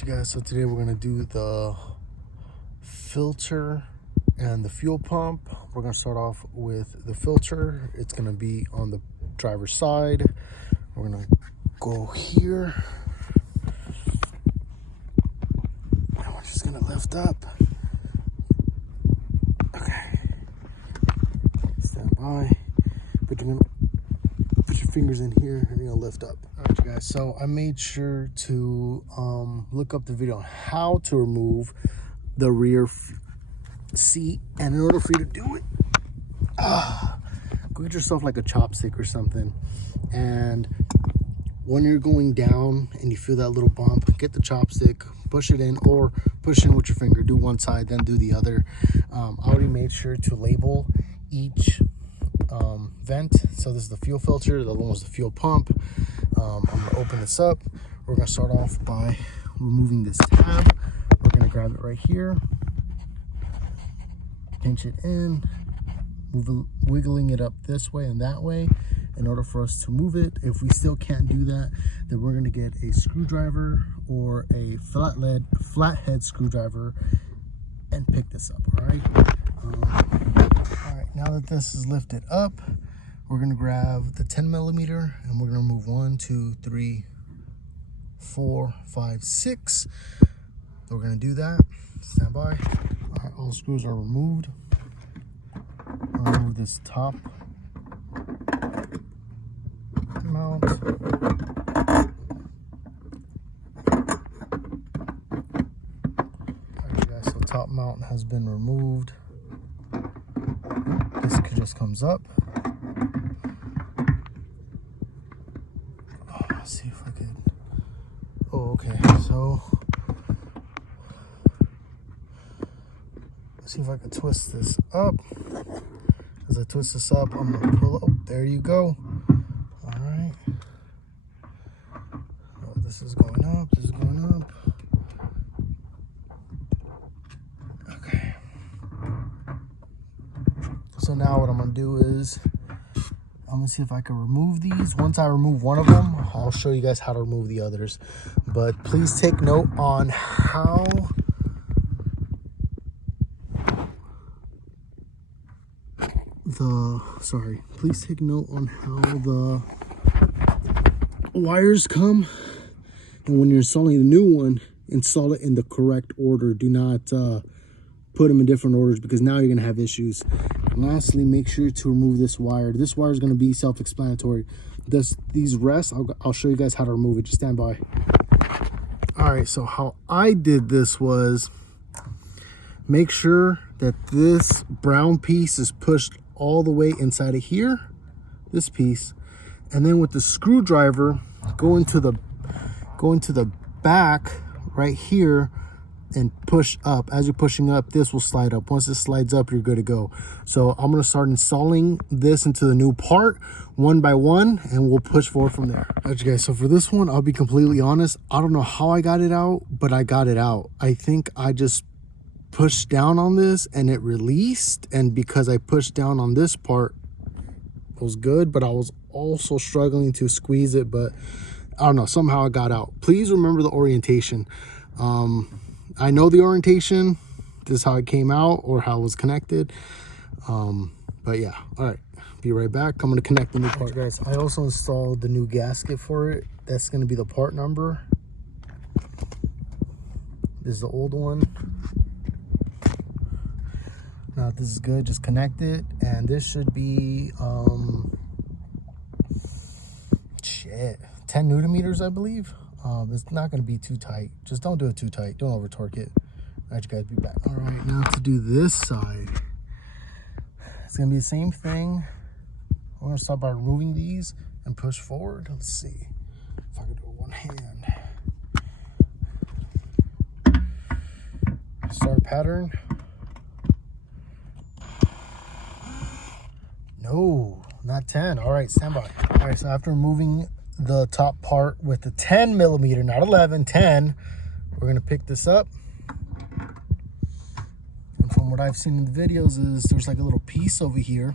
Alright, you guys, so today we're going to do the filter and the fuel pump. We're going to start off with the filter. It's going to be on the driver's side. We're going to go here. And we're just going to lift up. Okay. Stand by. But you're going to put your fingers in here and you're going to lift up. Alright, you guys, so I made sure to look up the video on how to remove the rear seat, and in order for you to do it, go get yourself like a chopstick or something, and when you're going down and you feel that little bump, get the chopstick, push it in, or push in with your finger. Do one side, then do the other. I already made sure to label each vent. So this is the fuel filter, the other one was the fuel pump. I'm gonna open this up. We're gonna start off by removing this tab. We're gonna grab it right here, pinch it in, wiggling it up this way and that way in order for us to move it. If we still can't do that, then we're gonna get a screwdriver or a flathead screwdriver and pick this up. All right. All right, now that this is lifted up, we're gonna grab the 10 millimeter and we're gonna remove 1, 2, 3, 4, 5, 6. We're gonna do that. Stand by. All right, all screws are removed. I'll remove this top mount. Alright, guys, so top mount has been removed. This just comes up. Let's see if I could. Oh, okay. So let's see if I can twist this up. As I twist this up, I'm gonna pull up. Oh, there you go. All right. Oh, this is going up. This is going up. Okay. So now what I'm gonna do is I'm gonna see if I can remove these. Once I remove one of them, I'll show you guys how to remove the others. But please take note on how please take note on how the wires come. And when you're installing the new one, install it in the correct order. Do not put them in different orders, because now you're gonna have issues. And lastly, make sure to remove this wire. This wire is gonna be self-explanatory. These rests, I'll show you guys how to remove it. Just stand by. All right, so how I did this was make sure that this brown piece is pushed all the way inside of here, this piece, and then with the screwdriver, go into the back right here and push up. As you're pushing up, this will slide up. Once it slides up, you're good to go. So I'm gonna start installing this into the new part one by one, and we'll push forward from there. All right, you guys, so for this one, I'll be completely honest, I don't know how I got it out, but I got it out. I think I just pushed down on this and it released, and because I pushed down on this part, it was good, but I was also struggling to squeeze it. But I don't know, somehow I got out. Please remember the orientation. I know the orientation, this is how it came out or how it was connected. But yeah, all right, be right back. I'm gonna connect the new part. Guys, I also installed the new gasket for it. That's gonna be the part number. This is the old one. Now if this is good, just connect it, and this should be 10 newton meters, I believe. It's not going to be too tight. Just don't do it too tight. Don't over torque it. All right, you guys, be back. All right, now to do this side, it's going to be the same thing. We're going to start by removing these and push forward. Let's see if I can do it with one hand. Start pattern. No, not 10. All right, stand by. All right, so after removing the top part with the 10 millimeter, not 11, 10, we're gonna pick this up. And from what I've seen in the videos is there's like a little piece over here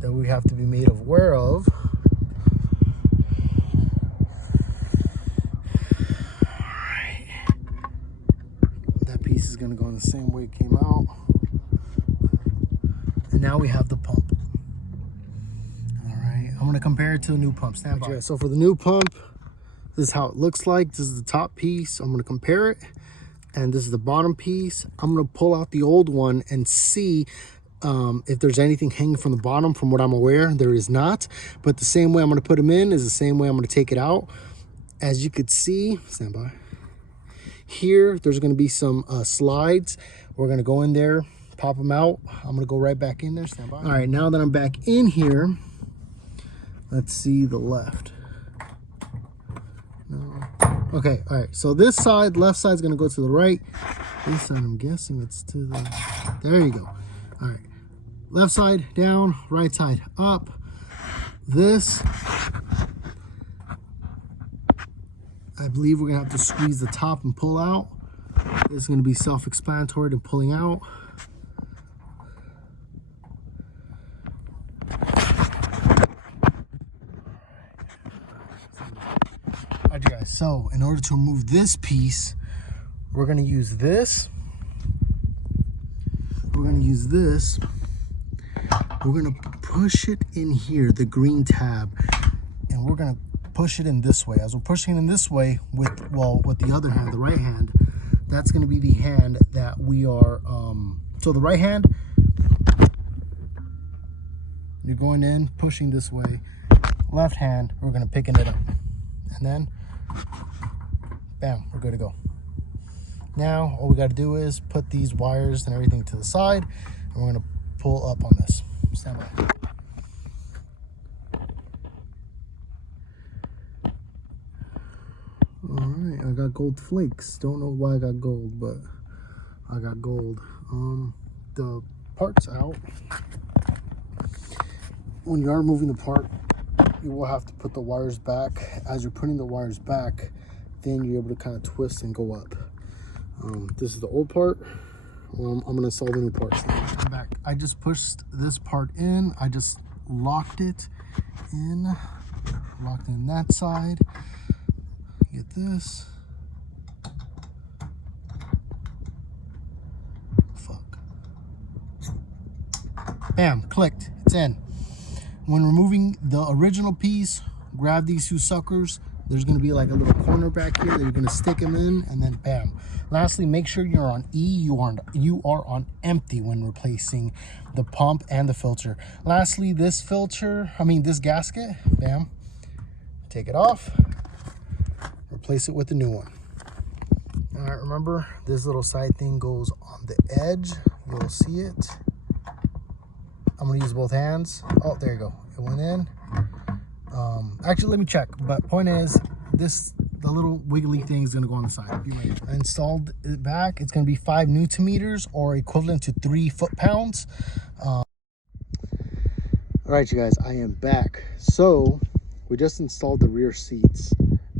that we have to be made aware of. is going to go in the same way it came out. And now we have the pump. All right, I'm going to compare it to the new pump. Stand by. So for the new pump, this is how it looks like. This is the top piece. I'm going to compare it. And this is the bottom piece. I'm going to pull out the old one and see if there's anything hanging from the bottom. From what I'm aware, there is not. But the same way I'm going to put them in is the same way I'm going to take it out. As you could see, stand by. Here, there's going to be some slides. We're going to go in there, pop them out. I'm going to go right back in there. Stand by. All right, now that I'm back in here, let's see the left. No. Okay, all right. So this side, left side is going to go to the right. This side, I'm guessing it's to the... There you go. All right. Left side down, right side up. This... I believe we're going to have to squeeze the top and pull out. This is going to be self-explanatory to pulling out. Alright, you guys. So, in order to remove this piece, we're going to use this. We're going to use this. We're going to push it in here, the green tab, and we're going to push it in this way. As we're pushing it in this way with the other hand, the right hand, that's going to be the hand that we are so the right hand, you're going in, pushing this way. Left hand, we're going to picking it up, and then bam, we're good to go. Now all we got to do is put these wires and everything to the side, and we're going to pull up on this. Stand by. All right, I got gold flakes. Don't know why I got gold, but I got gold. The part's out. When you are moving the part, you will have to put the wires back. As you're putting the wires back, then you're able to kind of twist and go up. This is the old part. I'm gonna install the new parts. I'm back. I just pushed this part in. I just locked it in that side. Get this. Fuck. Bam, clicked. It's in. When removing the original piece, grab these two suckers. There's going to be like a little corner back here that you're going to stick them in, and then bam. Lastly, make sure you're on E. You are on empty when replacing the pump and the filter. Lastly, this gasket, bam. Take it off. Replace it with the new one. All right, remember this little side thing goes on the edge. You'll see it. I'm gonna use both hands. Oh, there you go. It went in. Actually, let me check. But point is, the little wiggly thing is gonna go on the side. I installed it back. It's gonna be 5 Newton meters, or equivalent to 3 foot-pounds. All right, you guys, I am back. So we just installed the rear seats.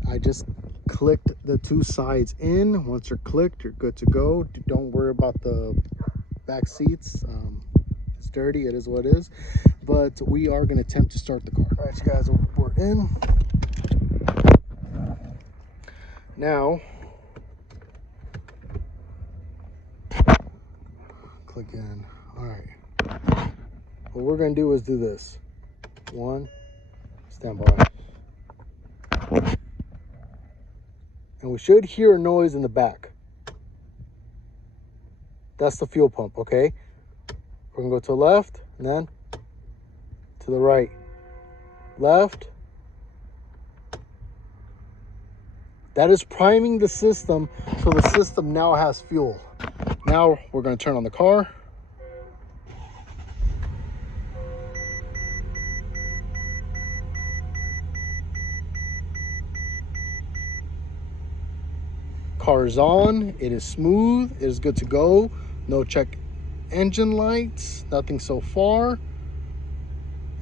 I just clicked the 2 sides in. Once you're clicked, you're good to go. Don't worry about the back seats. It's dirty, it is what it is. But we are going to attempt to start the car. All right, you guys, we're in. Now, click in. All right. What we're going to do is do this. 1, stand by. And we should hear a noise in the back. That's the fuel pump, okay? We're gonna go to the left, and then to the right. Left. That is priming the system, so the system now has fuel. Now we're gonna turn on the car. Car is on, it is smooth, it is good to go. No check engine lights, nothing so far.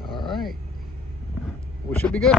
All right, we should be good.